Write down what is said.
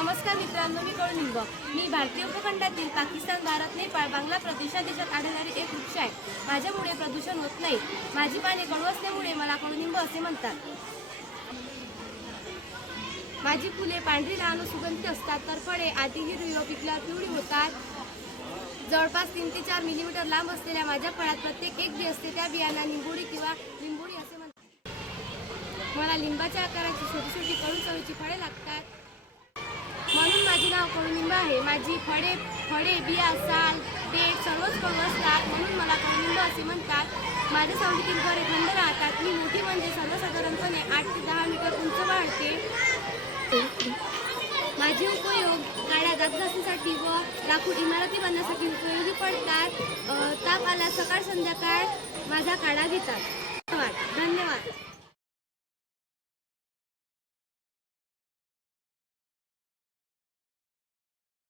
नमस्कार मित्रांनो, मी कडुनिंब. मी भारतीय उपखंडातील पाकिस्तान, भारत, नेपाळ, बांगलादेश या देशात आढळणारी एक वृक्ष आहे. माझ्यामुळे प्रदूषण होत नाही. माझी पाने कडू असल्यामुळे मला कडुनिंब असे म्हणतात. माझी फुले पांढरी लहान व सुगंधित असतात, तर फळे आधी हिरवी व पिकल्यावर पिवळी होतात. जवळपास 3 ते 4 मिलीमीटर लांब असलेल्या माझ्या फळात प्रत्येक एक बी असते. त्या बियांना निंबोडी किंवा लिंबोडी असे म्हणतात. मला लिंबाच्या आकाराची छोटी छोटी कडू चवीची फळे लागतात, म्हणून माझे नाव कडुनिंब आहे. माझी फळे, बिया, साल, देठ सर्वच कडू असतात, म्हणून मला कडुनिंब असे म्हणतात. माझ्या सावलीतील घरे थंड राहतात. मी मोठी म्हणजे सर्वसाधारणपणे 8 ते 10 मीटर उंच वाढते. माझे उपयोग काड्या दात घासण्यासाठी व लाकूड इमारती बांधण्यासाठी उपयोगी पडतात. ताप आल्यास सकाळ संध्याकाळ माझा काढा घेतात.